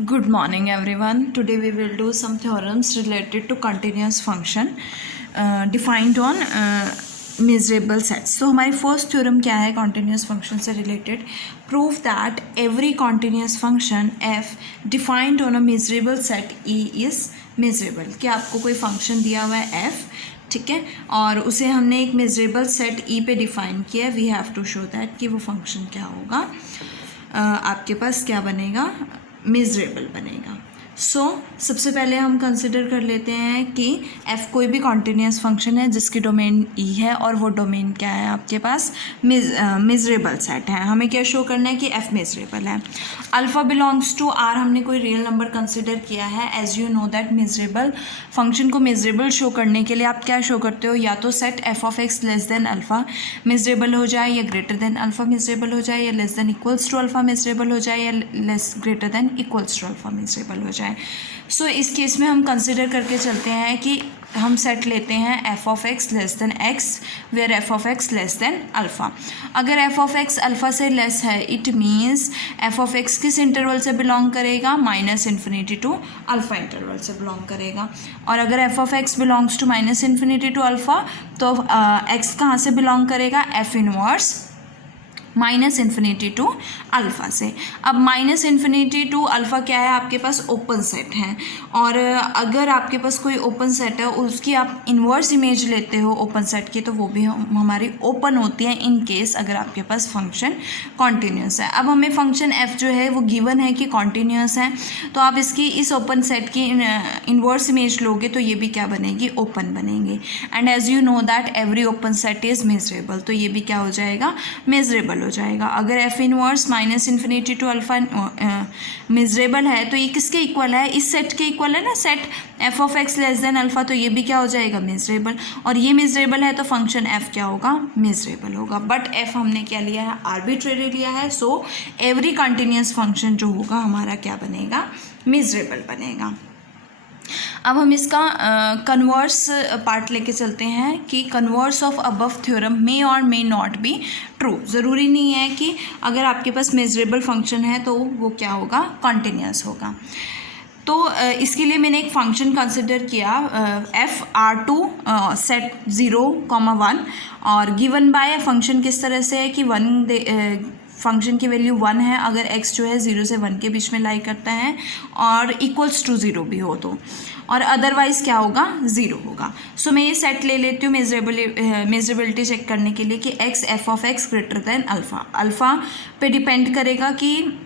Good morning everyone. Today we will do some theorems related to continuous function defined on measurable sets. So हमारी first theorem क्या है continuous function से related? Prove that every continuous function f defined on a measurable set E is measurable. कि आपको कोई function दिया हुआ है f, ठीक है, और उसे हमने एक मेजरेबल सेट ई पे डिफाइन किया है. We have to show that कि वो फंक्शन क्या होगा, आपके पास क्या बनेगा, मेजरेबल बनेगा. सो सबसे पहले हम कंसिडर कर लेते हैं कि f कोई भी कॉन्टीन्यूस फंक्शन है जिसकी डोमेन e है और वो डोमेन क्या है, आपके पास मेजरेबल सेट है. हमें क्या शो करना है कि f मेजरेबल है. अल्फ़ा बिलोंग्स टू r, हमने कोई रियल नंबर कंसिडर किया है. As you know that measurable function को मेजरेबल शो करने के लिए आप क्या शो करते हो, या तो set f of x less than alpha measurable हो जाए, या ग्रेटर देन अल्फ़ा मेजरेबल हो जाए, या less than equals to alpha measurable हो जाए, या less greater than equals to alpha measurable हो जाए. सो इस केस में हम कंसिडर करके चलते हैं कि हम सेट लेते हैं f of x less than x where f of x less than alpha. अगर f ऑफ x अल्फ़ा से लेस है, it means f of x किस इंटरवल से बिलोंग करेगा, -∞ टू अल्फ़ा इंटरवल से बिलोंग करेगा. और अगर f of x belongs to -∞ to alpha, तो x कहाँ से बिलोंग करेगा, f इनवर्स -∞ टू अल्फ़ा से. अब -∞ टू अल्फ़ा क्या है, आपके पास ओपन सेट है, और अगर आपके पास कोई ओपन सेट है उसकी आप इन्वर्स इमेज लेते हो ओपन सेट की, तो वो भी हमारी ओपन होती है इन केस अगर आपके पास फंक्शन कॉन्टीन्यूस है. अब हमें फंक्शन f जो है वो गिवन है कि कॉन्टीन्यूस है, तो आप इसकी इस ओपन सेट की इन्वर्स इमेज लोगे तो ये भी क्या बनेगी, ओपन बनेगी. And as you know that every open set is measurable, तो ये भी क्या हो जाएगा, मेजरेबल हो जाएगा. अगर f inverse -∞ to alpha measurable है, तो ये किसके इक्वल है, इस सेट के इक्वल है ना, set f of x less than alpha, तो ये भी क्या हो जाएगा, मेजरेबल. और ये मेजरेबल है तो फंक्शन f क्या होगा, मेजरेबल होगा. बट f हमने क्या लिया है, आर्बिट्रेरी लिया है. सो एवरी कंटिन्यूस फंक्शन जो होगा हमारा क्या बनेगा, मेजरेबल बनेगा. अब हम इसका कन्वर्स पार्ट लेके चलते हैं कि कन्वर्स ऑफ अबव थ्योरम मे और मे नॉट बी ट्रू. ज़रूरी नहीं है कि अगर आपके पास मेजरेबल फंक्शन है तो वो क्या होगा, कॉन्टिन्यूस होगा. तो इसके लिए मैंने एक फंक्शन कंसिडर किया f(r2) सेट 0,1 और गिवन बाय फंक्शन किस तरह से है कि फंक्शन की वैल्यू 1 है अगर x जो है 0 से 1 के बीच में लाई करता है और इक्वल्स टू 0 भी हो तो, और अदरवाइज़ क्या होगा, 0 होगा. सो मैं ये सेट ले लेती हूँ मेजरेबिलिटी चेक करने के लिए कि x f of x greater than alpha. Alpha पे डिपेंड करेगा कि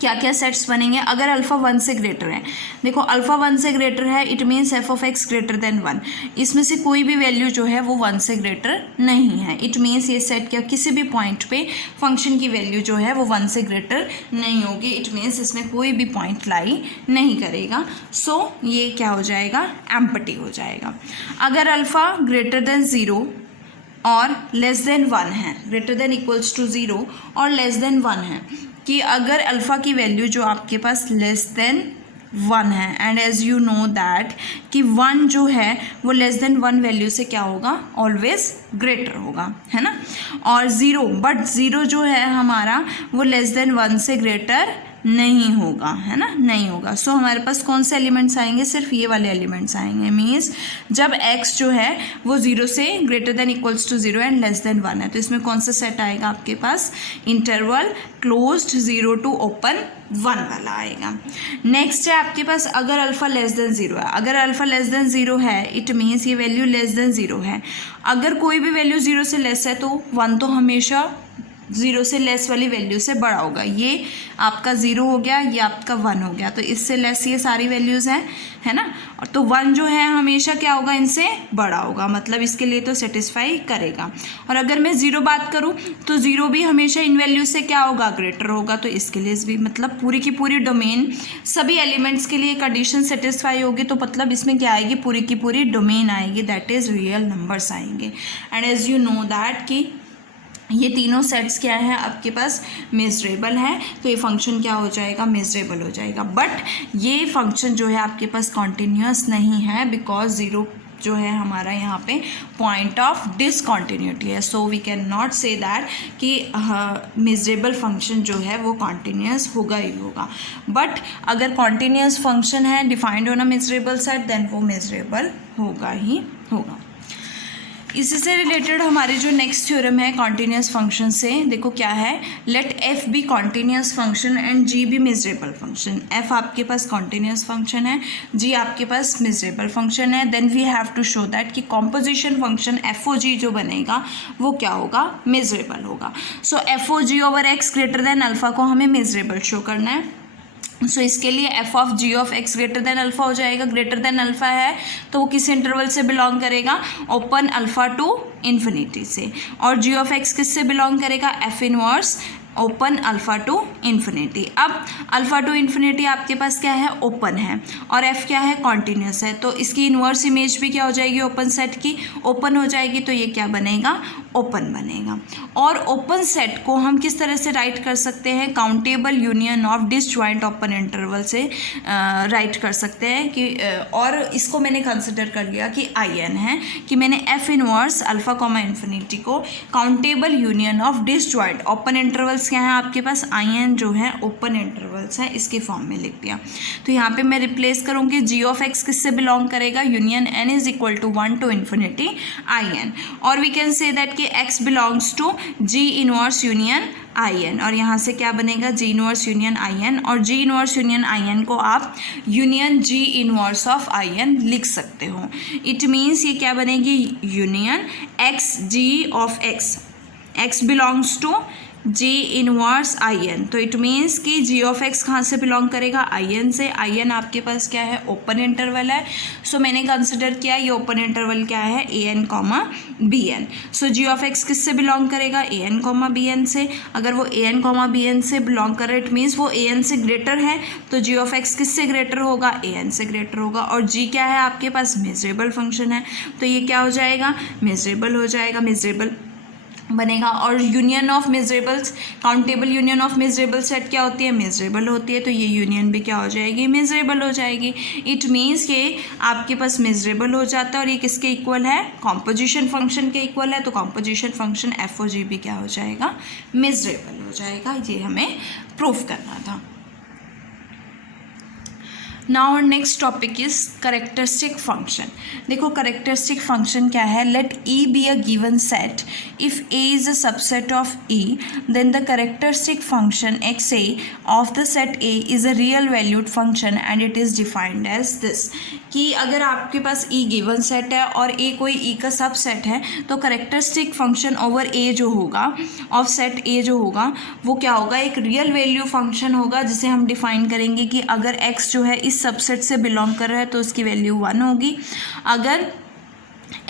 क्या क्या सेट्स बनेंगे. अगर अल्फ़ा 1 से ग्रेटर है, देखो अल्फ़ा 1 से ग्रेटर है, it means f of x greater than 1. इसमें से कोई भी वैल्यू जो है वो 1 से ग्रेटर नहीं है, इट मीन्स ये सेट क्या किसी भी पॉइंट पे फंक्शन की वैल्यू जो है वो 1 से ग्रेटर नहीं होगी, इट मीन्स इसमें कोई भी पॉइंट लाई नहीं करेगा. सो ये क्या हो जाएगा, एम्प्टी हो जाएगा. अगर अल्फ़ा ग्रेटर देन 0 और लेस देन 1 है, ग्रेटर देन इक्वल्स टू 0 और लेस देन 1 है, कि अगर अल्फ़ा की वैल्यू जो आपके पास लेस देन 1 है, and as you know that कि 1 जो है वो लेस देन 1 वैल्यू से क्या होगा, ऑलवेज ग्रेटर होगा, है ना. और 0, बट 0 जो है हमारा वो लेस देन 1 से ग्रेटर नहीं होगा, है ना, नहीं होगा. सो हमारे पास कौन से एलिमेंट्स आएंगे, सिर्फ ये वाले एलिमेंट्स आएंगे. मीन्स जब x जो है वो 0 से greater than equals to 0 and less than 1 है, तो इसमें कौन सा सेट आएगा आपके पास, इंटरवल क्लोज्ड 0 टू ओपन 1 वाला आएगा. नेक्स्ट है आपके पास अगर अल्फ़ा लेस देन 0 है. अगर अल्फ़ा लेस देन 0 है, इट मीन्स ये वैल्यू लेस देन 0 है. अगर कोई भी वैल्यू 0 से लेस है तो 1 तो हमेशा 0 से लेस वाली वैल्यू से बड़ा होगा. ये आपका 0 हो गया, ये आपका 1 हो गया, तो इससे लेस ये सारी वैल्यूज़ हैं, है ना. और तो 1 जो है हमेशा क्या होगा, इनसे बड़ा होगा, मतलब इसके लिए तो सेटिस्फाई करेगा. और अगर मैं 0 बात करूँ तो 0 भी हमेशा इन वैल्यू से क्या होगा, ग्रेटर होगा, तो इसके लिए भी मतलब पूरी की पूरी डोमेन सभी एलिमेंट्स के लिए कंडीशन सेटिस्फाई होगी, तो मतलब इसमें क्या आएगी, पूरी की पूरी डोमेन आएगी, दैट इज़ रियल नंबर्स आएंगे. And as you know that कि ये तीनों सेट्स क्या है आपके पास, मेजरेबल है, तो ये फंक्शन क्या हो जाएगा, मेजरेबल हो जाएगा. बट ये फंक्शन जो है आपके पास कॉन्टीन्यूस नहीं है, बिकॉज 0 जो है हमारा यहाँ पे पॉइंट ऑफ डिसकॉन्टिन्यूटी है. So we can not say that कि मेजरेबल फंक्शन जो है वो कॉन्टिन्यूस होगा ही होगा. बट अगर कॉन्टिन्यूस फंक्शन है defined on a measurable set then वो मेजरेबल होगा ही होगा. इसी से रिलेटेड हमारी जो नेक्स्ट थ्योरम है कॉन्टिन्यूस फंक्शन से, देखो क्या है. Let f be continuous function and g be measurable function. F आपके पास कॉन्टिन्यूस फंक्शन है, जी आपके पास मेजरेबल फंक्शन है. Then we have to show that कि composition function F O G जो बनेगा वो क्या होगा, मेजरेबल होगा. So F O G over X greater than alpha को हमें मेजरेबल शो करना है. सो इसके लिए F of G of x greater than alpha हो जाएगा. ग्रेटर देन अल्फा है तो वो किस इंटरवल से बिलोंग करेगा, ओपन अल्फा टू इन्फिनिटी से. और जी ऑफ एक्स किससे बिलोंग करेगा, F inverse open alpha two infinity. अब अल्फा टू इन्फिनिटी आपके पास क्या है, ओपन है, और एफ क्या है, कॉन्टिन्यूस है. तो इसकी इन्वर्स इमेज भी क्या हो जाएगी, ओपन सेट की ओपन हो जाएगी. तो ये क्या बनेगा, ओपन बनेगा. और ओपन सेट को हम किस तरह से राइट कर सकते हैं, countable union of disjoint open interval से राइट कर सकते हैं कि और इसको मैंने कंसिडर कर लिया कि आई एन है, कि मैंने F inverse alpha comma infinity को countable union of disjoint open intervals क्या है आपके पास, आई एन जो है ओपन इंटरवल्स है, इसके फॉर्म में लिख दिया. तो यहाँ पे मैं रिप्लेस करूँगी जी ऑफ एक्स किससे बिलोंग करेगा, union N is equal to 1 to infinity I N. और वी कैन से दैट कि X belongs to ji inverse union I N. और यहाँ से क्या बनेगा, G inverse union I N. और G inverse union I N को आप union G inverse of I N लिख सकते हो. इट मीन्स ये क्या बनेगी, union X G of x, x belongs to ji inverse I n. तो इट मीन्स कि जी ऑफ एक्स कहाँ से बिलोंग करेगा, आई एन से. आई एन आपके पास क्या है, ओपन इंटरवल है. सो मैंने कंसिडर किया ये ओपन इंटरवल क्या है, A N comma B N. So G of X किससे बिलोंग करेगा, A N comma B N से. अगर वो A N comma B N से बिलोंग कर रहा है इट मीन्स वो ए एन से ग्रेटर है. तो जी ऑफ एक्स किससे ग्रेटर होगा, ए एन से ग्रेटर होगा. और जी क्या है आपके पास, मेजरेबल फंक्शन है. तो ये क्या हो जाएगा, मेजरेबल हो जाएगा, मेजरेबल बनेगा. और union of measurables, countable union of measurable set क्या होती है, मेजरेबल होती है. तो ये यूनियन भी क्या हो जाएगी, मेजरेबल हो जाएगी. इट मीन्स ये आपके पास मेजरेबल हो जाता है. और ये किसके इक्वल है, कॉम्पोजिशन फंक्शन के इक्वल है. तो कॉम्पोजिशन फंक्शन एफ ओ जी भी क्या हो जाएगा, मेजरेबल हो जाएगा. ये हमें प्रूफ करना था. नाउ और next topic is characteristic function. देखो करेक्टरिस्टिक फंक्शन क्या है, let E be a given set. If A is a subset of E then the characteristic function x A of the set A is a real valued function and it is defined as this. कि अगर आपके पास ई given set है और ए कोई ई का subset है तो characteristic function over ए जो होगा, ऑफ सेट ए जो होगा, वो क्या होगा, एक रियल वैल्यू फंक्शन होगा जिसे हम डिफाइन करेंगे कि अगर एक्स जो है इस सबसेट से बिलोंग कर रहा है तो उसकी वैल्यू 1 होगी. अगर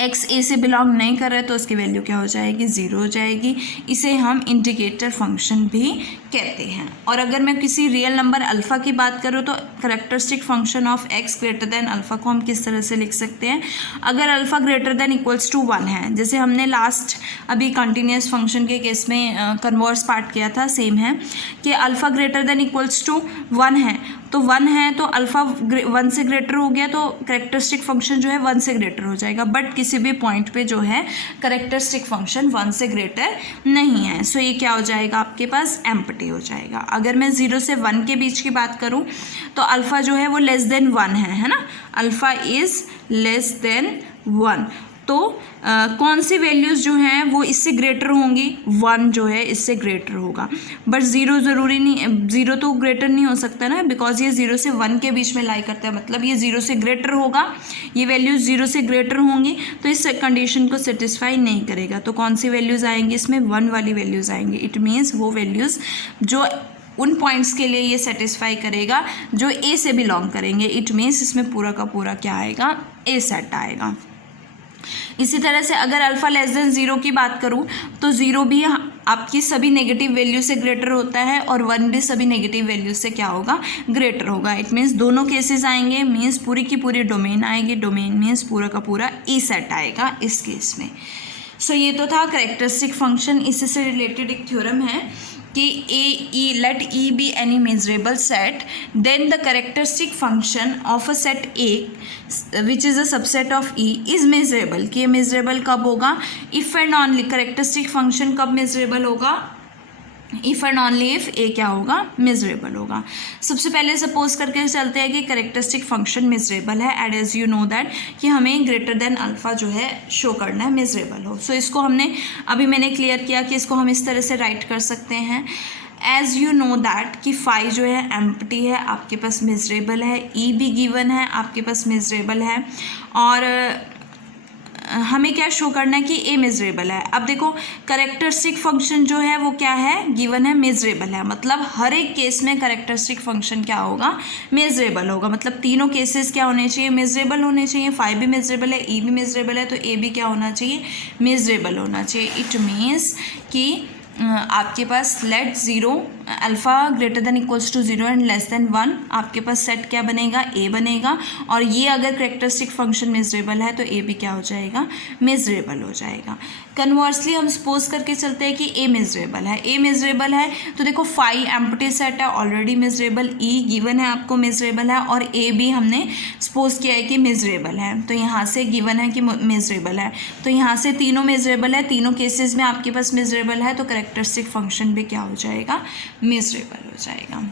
एक्स ए से बिलोंग नहीं कर रहा है तो उसकी वैल्यू क्या हो जाएगी, 0 हो जाएगी. इसे हम इंडिकेटर फंक्शन भी कहते हैं. और अगर मैं किसी रियल नंबर अल्फ़ा की बात करूँ तो characteristic function of x greater than alpha को हम किस तरह से लिख सकते हैं, अगर alpha greater than equals to 1 है, जैसे हमने लास्ट अभी कंटिन्यूस फंक्शन के केस में कन्वर्स पार्ट किया था, सेम है कि alpha greater than equals to 1 है. तो 1 है तो अल्फ़ा 1 से ग्रेटर हो गया तो करेक्टरिस्टिक फंक्शन जो है 1 से ग्रेटर हो जाएगा. बट किसी भी पॉइंट पे जो है करेक्टरिस्टिक फंक्शन 1 से ग्रेटर नहीं है. सो ये क्या हो जाएगा आपके पास, एम्प्टी हो जाएगा. अगर मैं 0 से 1 के बीच की बात करूं तो अल्फ़ा जो है वो लेस देन 1 है ना, अल्फ़ा इज़ लेस देन 1. तो कौन सी वैल्यूज़ जो हैं वो इससे ग्रेटर होंगी, 1 जो है इससे ग्रेटर होगा. बट 0 ज़रूरी नहीं, 0 तो ग्रेटर नहीं हो सकता ना, बिकॉज ये 0 से 1 के बीच में लाई करता है, मतलब ये 0 से ग्रेटर होगा, ये वैल्यूज़ 0 से ग्रेटर होंगी. तो इस कंडीशन को सेटिस्फाई नहीं करेगा. तो कौन सी वैल्यूज़ आएंगी इसमें, 1 वाली वैल्यूज़ आएंगी. इट मीन्स वो वैल्यूज़ जो उन पॉइंट्स के लिए ये सेटिस्फाई करेगा जो ए से बिलोंग करेंगे. इट मीन्स इसमें पूरा का पूरा क्या आएगा, ए सेट आएगा. इसी तरह से अगर अल्फ़ा लेस देन 0 की बात करूं तो 0 भी आपकी सभी नेगेटिव वैल्यू से ग्रेटर होता है और 1 भी सभी नेगेटिव वैल्यू से क्या होगा, ग्रेटर होगा. इट मीन्स दोनों केसेस आएंगे, मीन्स पूरी की पूरी डोमेन आएगी. डोमेन मीन्स पूरा का पूरा ई सेट आएगा इस केस में. सो ये तो था करेक्टरिस्टिक फंक्शन. इससे रिलेटेड एक थ्योरम है कि let E be any measurable set, then the characteristic function of a set A which is a subset of E is measurable. कि ये measurable कब होगा? if and only characteristic function कब measurable होगा? If and only if ए क्या होगा? Miserable होगा. सबसे पहले सपोज करके चलते हैं कि करेक्टरिस्टिक फंक्शन मिजरेबल है and as you know that कि हमें ग्रेटर देन अल्फ़ा जो है शो करना है मिजरेबल हो. सो इसको हमने अभी मैंने क्लियर किया कि इसको हम इस तरह से राइट कर सकते हैं. एज यू नो दैट कि फाई जो है एम्प्टी है, आपके पास मिजरेबल है. ई भी गिवन है, आपके पास मिजरेबल है. और हमें क्या शो करना है कि ए मिजरेबल है. अब देखो करेक्टरिस्टिक फंक्शन जो है वो क्या है? गिवन है मिजरेबल है. मतलब हर एक केस में करेक्टरिस्टिक फंक्शन क्या होगा? मिजरेबल होगा. मतलब तीनों केसेस क्या होने चाहिए? मिजरेबल होने चाहिए. फाइव भी मिजरेबल है, ई भी मिजरेबल है, तो ए भी क्या होना चाहिए? मिजरेबल होना चाहिए. इट मीन्स कि आपके पास let zero alpha greater than equals to zero and less than one, आपके पास सेट क्या बनेगा? ए बनेगा. और ये अगर करेक्टरिस्टिक फंक्शन मिजरेबल है तो ए भी क्या हो जाएगा? मिजरेबल हो जाएगा. कन्वर्सली हम सपोज करके चलते हैं कि ए मिजरेबल है. ए मिजरेबल है तो देखो फाई एम्प्टी सेट है, ऑलरेडी मिजरेबल. ई गिवन है आपको मिजरेबल है, और ए भी हमने सपोज किया है कि मिजरेबल है. तो यहाँ से गिवन है कि मिजरेबल है, तो यहाँ से तीनों मिजरेबल है. तीनों केसेस में आपके पास मिजरेबल है, तो करेक्टरिस्टिक फंक्शन भी क्या हो जाएगा? मिजरेबल हो जाएगा.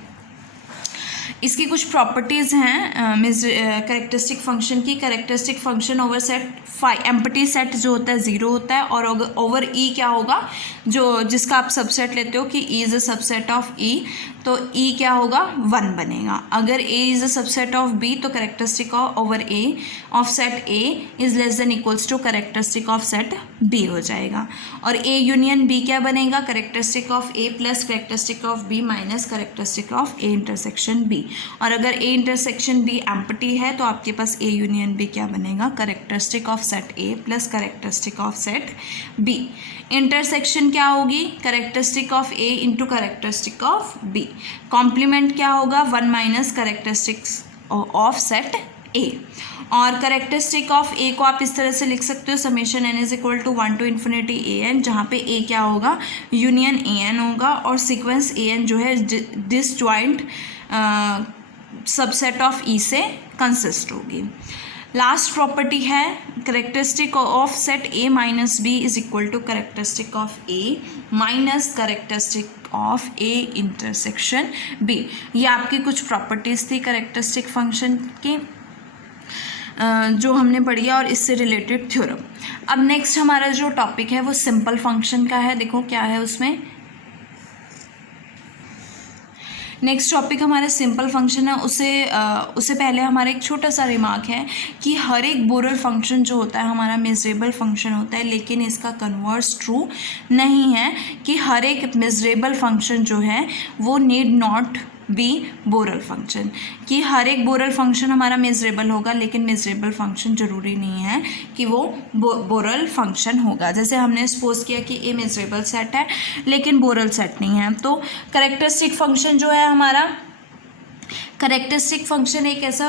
इसकी कुछ प्रॉपर्टीज़ हैं करेक्टरिस्टिक फंक्शन की. Characteristic function over set phi empty set जो होता है ज़ीरो होता है, और ओवर ई क्या होगा? जो जिसका आप सबसेट लेते हो कि E is a subset of E, तो ई क्या होगा? वन बनेगा. अगर A is a subset of B तो characteristic over A of set A is less than equals to characteristic of set B हो जाएगा. और ए यूनियन बी क्या बनेगा? Characteristic of A plus characteristic of B minus characteristic of A intersection B. और अगर ए intersection B empty है तो आपके पास ए यूनियन बी क्या बनेगा? Characteristic of set A plus characteristic of set B. Intersection क्या होगी? Characteristic of A into characteristic of B. Complement क्या होगा? One minus characteristics of set A. और करेक्टरिस्टिक ऑफ ए को आप इस तरह से लिख सकते हो summation n is equal to one to infinity a n, जहाँ पे ए क्या होगा? यूनियन ए एन होगा, और सीक्वेंस ए एन जो है डिसजॉइंट सबसेट ऑफ ई से कंसिस्ट होगी. लास्ट प्रॉपर्टी है characteristic of set A minus B is equal to characteristic of A minus characteristic of A intersection B. ये आपकी कुछ प्रॉपर्टीज़ थी करेक्टरिस्टिक फंक्शन की जो हमने पढ़ी है, और इससे रिलेटेड थ्योरम. अब नेक्स्ट हमारा जो टॉपिक है वो सिंपल फंक्शन का है. देखो क्या है उसमें. नेक्स्ट टॉपिक हमारा सिंपल फंक्शन है. उससे पहले हमारा एक छोटा सा रिमार्क है कि हर एक बोरर फंक्शन जो होता है हमारा मिजरेबल फंक्शन होता है, लेकिन इसका कन्वर्स ट्रू नहीं है कि हर एक मिजरेबल फंक्शन जो है वो नीड नॉट बी बोरल फंक्शन. कि हर एक बोरल फंक्शन हमारा मिजरेबल होगा, लेकिन मिजरेबल फंक्शन ज़रूरी नहीं है कि वो बोरल फंक्शन होगा. जैसे हमने सपोज किया कि ए मिजरेबल सेट है लेकिन बोरल सेट नहीं है. तो करेक्टरिस्टिक फंक्शन जो है हमारा, करेक्टरिस्टिक फंक्शन एक ऐसा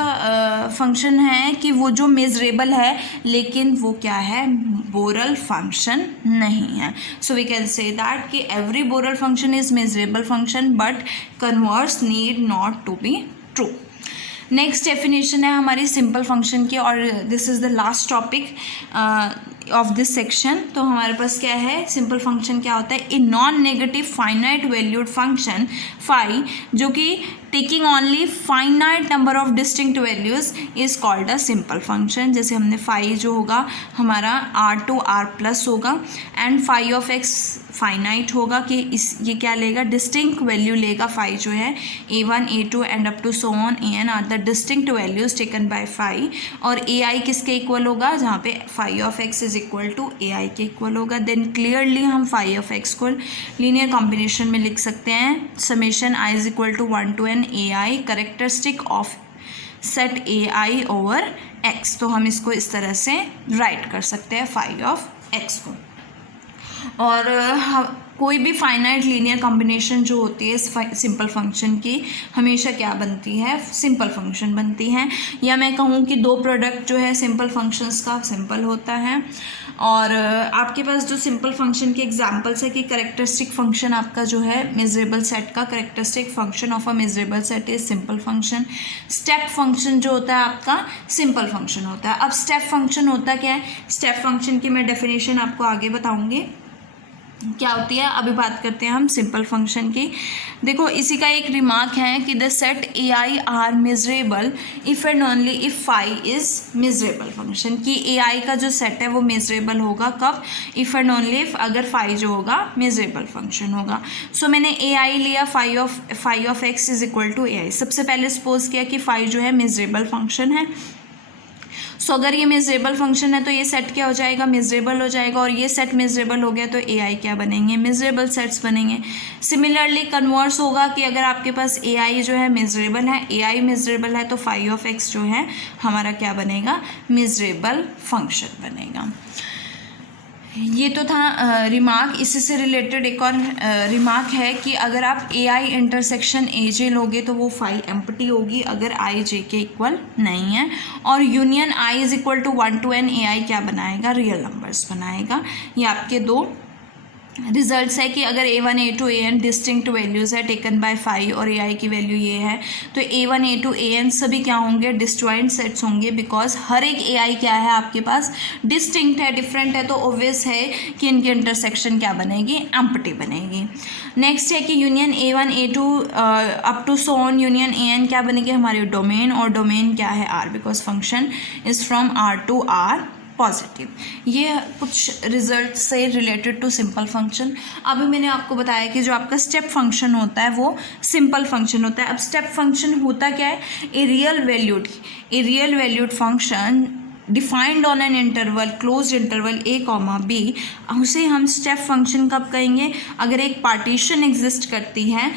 फंक्शन है कि वो जो मेजरेबल है लेकिन वो क्या है? बोरल फंक्शन नहीं है. So we can say that कि every Borel function is measurable function but converse need not to be true. Next definition है हमारी सिंपल फंक्शन की, और this is the last topic of this section. तो हमारे पास क्या है? सिंपल फंक्शन क्या होता है? A non negative finite valued function phi जो कि taking only finite number of distinct values is called a simple function. जैसे हमने फाई जो होगा हमारा आर टू आर प्लस होगा, and phi of x finite होगा कि ये क्या लेगा? डिस्टिंक्ट वैल्यू लेगा. फाई जो है a1 a2 and up to so on an are the distinct values taken by phi. और ai किसके इक्वल होगा? जहाँ पे phi of x is equal to ai के इक्वल होगा. देन क्लियरली हम फाई ऑफ एक्स को लीनियर कॉम्बिनेशन में लिख सकते हैं summation i is equal to one to n ai characteristic of set ai over x. तो हम इसको इस तरह से राइट कर सकते हैं फाई ऑफ x को. और कोई भी फाइनाइट लीनियर कॉम्बिनेशन जो होती है सिंपल फंक्शन की हमेशा क्या बनती है, सिंपल फंक्शन बनती है। या मैं कहूँ कि दो प्रोडक्ट जो है सिंपल फंक्शंस का सिंपल होता है। और आपके पास जो सिंपल फंक्शन के एग्जांपल्स है कि कैरेक्टरिस्टिक फंक्शन आपका जो है मेजरेबल सेट का characteristic function of a measurable set is simple function. Step function जो होता है आपका सिंपल फंक्शन होता है। अब स्टेप फंक्शन होता क्या है, स्टेप फंक्शन की मैं डेफिनेशन आपको आगे बताऊंगी क्या होती है। अभी बात करते हैं हम सिंपल फंक्शन की। देखो इसी का एक रिमार्क है कि the set A i are measurable if and only if phi is measurable function, कि ए आई का जो सेट है वो मेजरेबल होगा कब, इफ़ एंड ओनली इफ अगर फाई जो होगा मेजरेबल फंक्शन होगा। सो मैंने ए आई लिया, phi of x is equal to A I. सबसे पहले सपोज किया कि फाई जो है मेजरेबल फंक्शन है। सो अगर ये मेजरेबल फंक्शन है तो ये सेट क्या हो जाएगा, मेजरेबल हो जाएगा। और ये सेट मेजरेबल हो गया तो ए आई क्या बनेंगे, मेजरेबल सेट्स बनेंगे। सिमिलरली कन्वर्स होगा कि अगर आपके पास ए आई जो है मेजरेबल है, ए आई मेजरेबल है तो फाई ऑफ एक्स जो है हमारा क्या बनेगा, मेजरेबल फंक्शन बनेगा। ये तो था रिमार्क। इसी से रिलेटेड एक और रिमार्क है कि अगर आप ए आई इंटरसेक्शन ए जे लोगे तो वो फाई एम्प्टी होगी अगर आई जे के इक्वल नहीं है। और union i is equal to 1 to n A i क्या बनाएगा, रियल नंबर्स बनाएगा। ये आपके दो रिजल्ट्स है कि अगर a1 a2 an distinct values है टेकन बाय फाई और ai की वैल्यू ये है तो a1 a2 an सभी क्या होंगे, डिस्जॉइंट सेट्स होंगे। बिकॉज हर एक ai क्या है आपके पास डिस्टिंक्ट है, डिफरेंट है, तो ऑब्वियस है कि इनकी इंटरसेक्शन क्या बनेगी, एम्प्टी बनेगी। नेक्स्ट है कि union a1 a2 up to so on union an क्या बनेगी, हमारी डोमेन। और डोमेन क्या है r, because function is from r to r positive. ये कुछ रिजल्ट से रिलेटेड टू सिंपल फंक्शन। अभी मैंने आपको बताया कि जो आपका स्टेप फंक्शन होता है वो सिंपल फंक्शन होता है। अब स्टेप फंक्शन होता क्या है, a real valued function defined on an interval, close interval a, b, उसे हम स्टेप फंक्शन कब कहेंगे, अगर एक पार्टीशन एग्जिस्ट करती है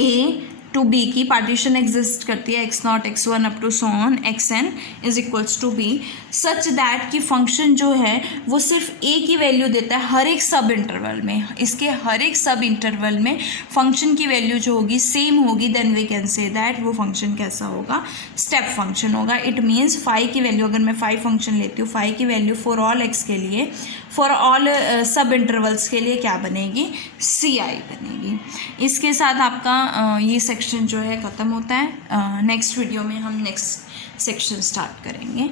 a टू बी की पार्टीशन एग्जिस्ट करती है x0 x1 up to so on xn is equals to b, such that कि फंक्शन जो है वो सिर्फ a की वैल्यू देता है हर एक सब इंटरवल में। इसके हर एक सब इंटरवल में फंक्शन की वैल्यू जो होगी सेम होगी, then we can say that वो फंक्शन कैसा होगा, स्टेप फंक्शन होगा। इट मीन्स फाई की वैल्यू, अगर मैं फाई फंक्शन लेती हूँ, फाई की वैल्यू फॉर ऑल एक्स के लिए, फॉर ऑल सब इंटरवल्स के लिए क्या बनेगी, सी आई बनेगी। इसके साथ आपका ये सेक्शन जो है ख़त्म होता है। नेक्स्ट वीडियो में हम नेक्स्ट सेक्शन स्टार्ट करेंगे।